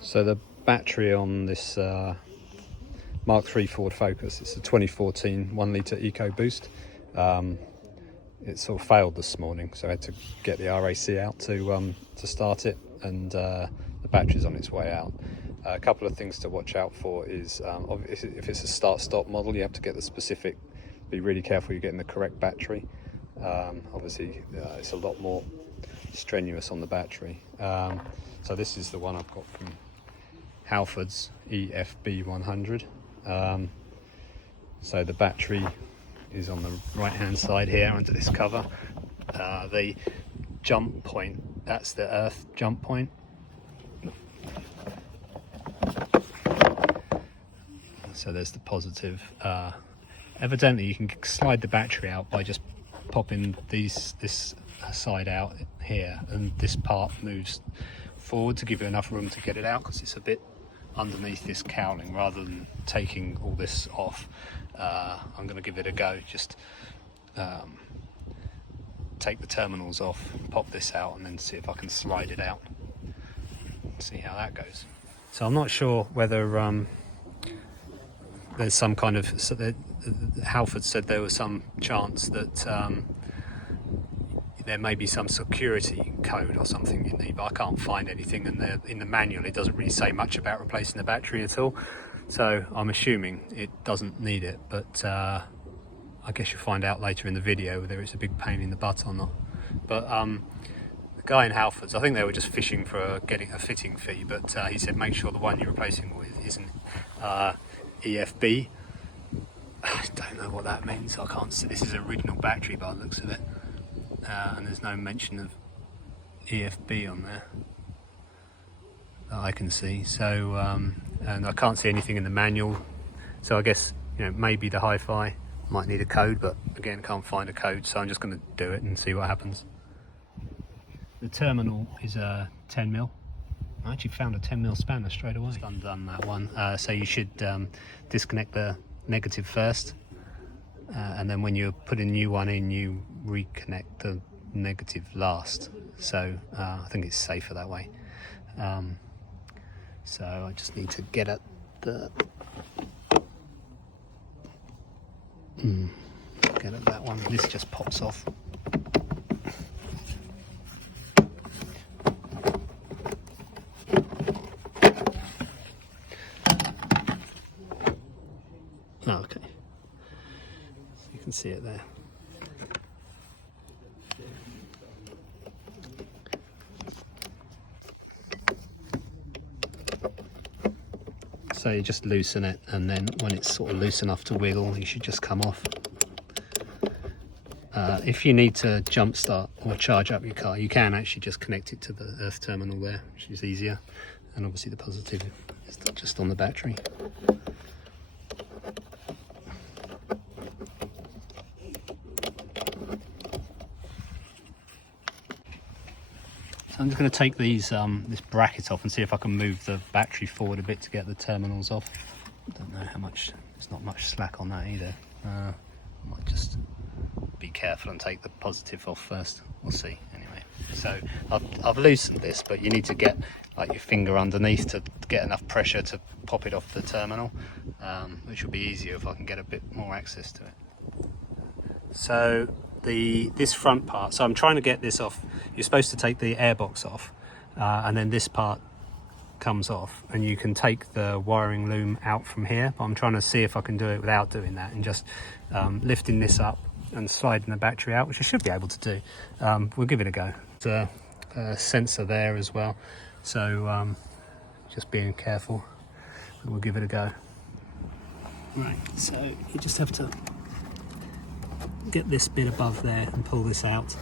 So the battery on this Mark 3 Ford Focus, it's a 2014 1 litre EcoBoost. It sort of failed this morning, so I had to get the RAC out to start it, and the battery's on its way out. A couple of things to watch out for is if it's a start-stop model, you have to get the specific, be really careful you're getting the correct battery. Obviously it's a lot more strenuous on the battery. So this is the one I've got from Halfords, EFB 100. So the battery is on the right hand side here under this cover. The jump point, that's the earth jump point. So there's the positive. Evidently you can slide the battery out by just popping this side out here, and this part moves forward to give you enough room to get it out, because it's a bit underneath this cowling. Rather than taking all this off, I'm going to give it a go. Just take the terminals off, pop this out, and then see if I can slide it out, see how that goes. So I'm not sure whether there's some kind of, Halford said there was some chance that there may be some security code or something you need, but I can't find anything, and in the manual it doesn't really say much about replacing the battery at all, so I'm assuming it doesn't need it, but I guess you'll find out later in the video whether it's a big pain in the butt or not. But the guy in Halfords, I think they were just fishing for getting a fitting fee, but he said make sure the one you're replacing with isn't EFB. I don't know what that means. I can't see. This is original battery by the looks of it. And there's no mention of EFB on there that I can see. So, and I can't see anything in the manual. So I guess, maybe the Hi-Fi might need a code, but again, can't find a code. So I'm just going to do it and see what happens. The terminal is a 10mm. I actually found a 10mm spanner straight away. Just undone that one. So you should disconnect the negative first. And then when you put a new one in, you reconnect the negative last. So I think it's safer that way. So I just need to get at that one. This just pops off. Okay. You can see it there. So you just loosen it, and then when it's sort of loose enough to wiggle, you should just come off. If you need to jump start or charge up your car, you can actually just connect it to the earth terminal there, which is easier. And obviously the positive is just on the battery. I'm just going to take these this bracket off and see if I can move the battery forward a bit to get the terminals off. I don't know how much, there's not much slack on that either. I might just be careful and take the positive off first. We'll see anyway. So I've loosened this, but you need to get like your finger underneath to get enough pressure to pop it off the terminal, which will be easier if I can get a bit more access to it. So this front part, so I'm trying to get this off. You're supposed to take the airbox off, and then this part comes off, and you can take the wiring loom out from here, but I'm trying to see if I can do it without doing that, and just lifting this up and sliding the battery out, which I should be able to do. We'll give it a go. There's a sensor there as well, so just being careful, we'll give it a go. Right, so you just have to get this bit above there and pull this out,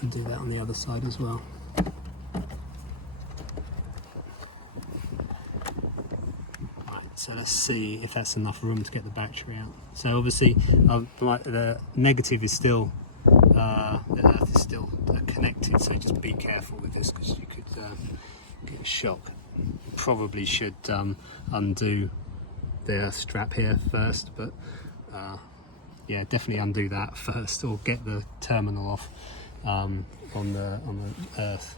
and do that on the other side as well. Right, so let's see if that's enough room to get the battery out. So obviously the negative is still, the earth is still connected, so just be careful with this, because you could get a shock. Probably should undo the strap here first, but yeah, definitely undo that first, or get the terminal off on the earth.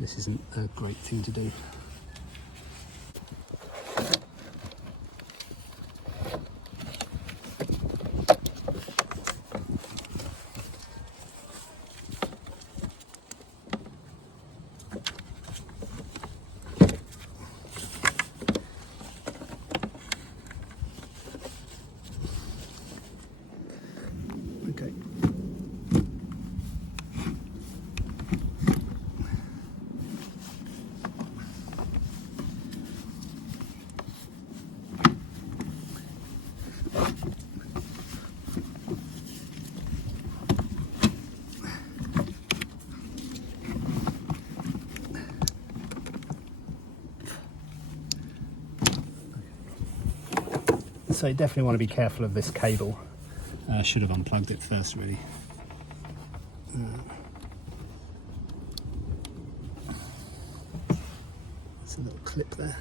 this isn't a great thing to do. Okay. So you definitely want to be careful of this cable. I should have unplugged it first, really. There's a little clip there.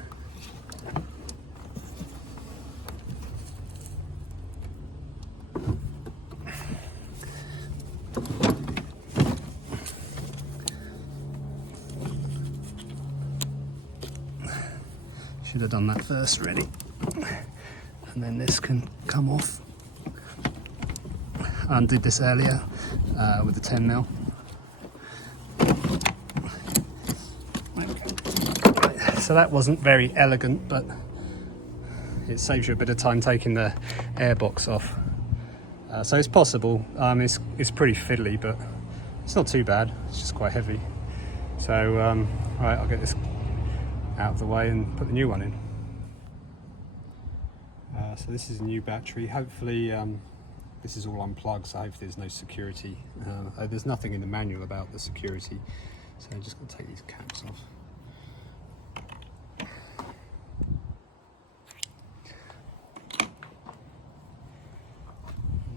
Should have done that first, really. And then this can come off. I undid this earlier with the 10mm. Okay. So that wasn't very elegant, but it saves you a bit of time taking the airbox off. So it's possible. It's pretty fiddly, but it's not too bad. It's just quite heavy. So right, I'll get this out of the way and put the new one in. So this is a new battery. Hopefully this is all unplugged, so hopefully there's no security. There's nothing in the manual about the security, so I'm just going to take these caps off.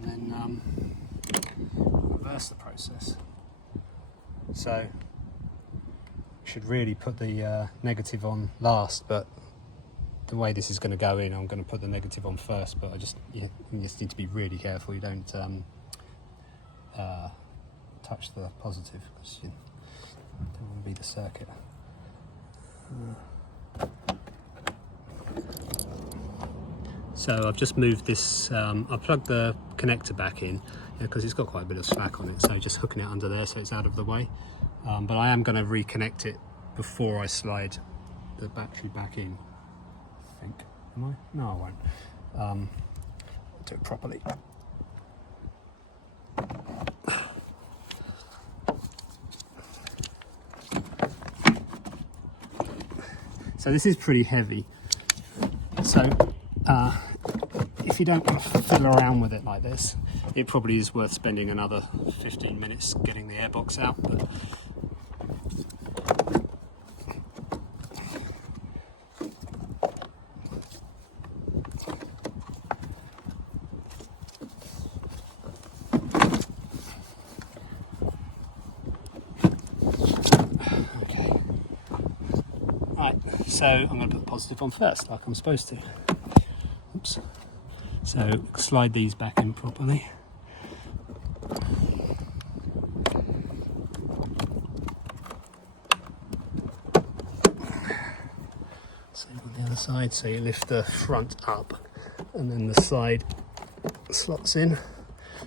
And then reverse the process. So should really put the negative on last, but the way this is going to go in, I'm going to put the negative on first, but you just need to be really careful you don't touch the positive, because you don't want to be the circuit. So I've just moved this, I plugged the connector back in because it's got quite a bit of slack on it, so just hooking it under there so it's out of the way. But I am going to reconnect it before I slide the battery back in. I think. Am I? No, I won't. I'll do it properly. So this is pretty heavy. So if you don't fiddle around with it like this, it probably is worth spending another 15 minutes getting the airbox out. But so I'm going to put positive on first, like I'm supposed to. Oops. So slide these back in properly. Same on the other side, so you lift the front up and then the side slots in.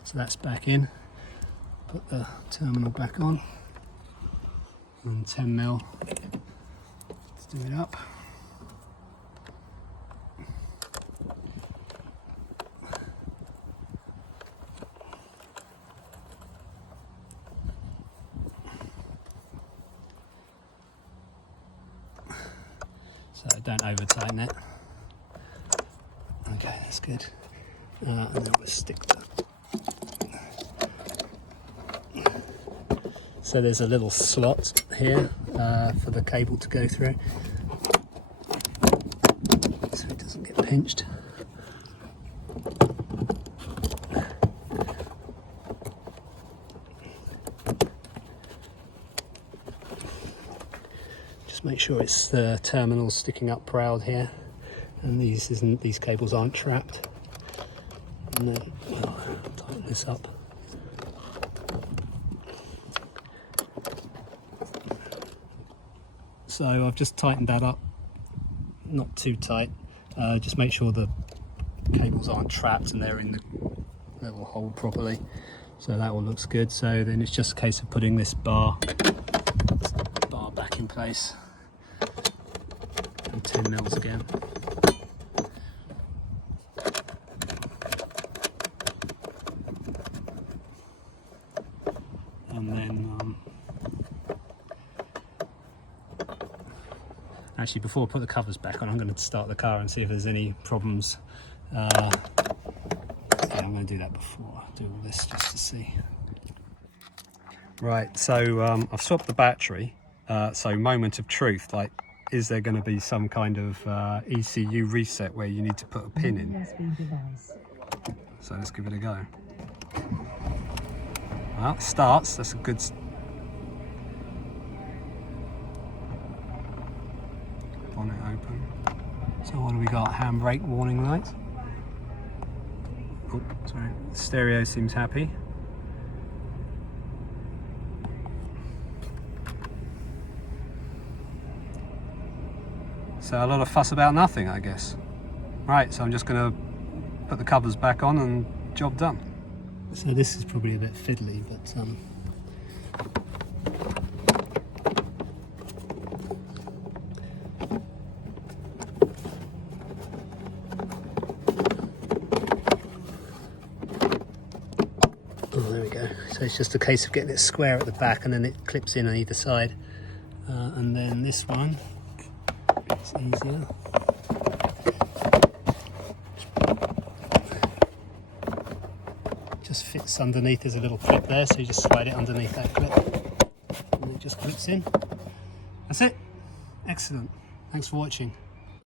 So that's back in. Put the terminal back on. And 10mm. Do it up. So don't over tighten it. Okay, that's good. And then we'll stick the. So there's a little slot here for the cable to go through, so it doesn't get pinched. Just make sure it's the terminals sticking up proud here, and these cables aren't trapped. And then we'll tighten this up. So I've just tightened that up, not too tight, just make sure the cables aren't trapped and they're in the little hole properly. So that all looks good. So then it's just a case of putting this bar back in place, and 10 mils again. And then actually, before I put the covers back on, I'm going to start the car and see if there's any problems. Yeah, I'm going to do that before I do all this, just to see. Right, so I've swapped the battery. So moment of truth, like, is there going to be some kind of ECU reset where you need to put a pin in? So let's give it a go. Well, it starts, that's a good... Bonnet open. So what do we got? Handbrake warning light. Oh, sorry. Stereo seems happy. So a lot of fuss about nothing, I guess. Right, so I'm just going to put the covers back on and job done. So this is probably a bit fiddly, but oh, there we go. So it's just a case of getting it square at the back, and then it clips in on either side. And then this one, it's easier. Just fits underneath. There's a little clip there, so you just slide it underneath that clip and it just clips in. That's it. Excellent. Thanks for watching.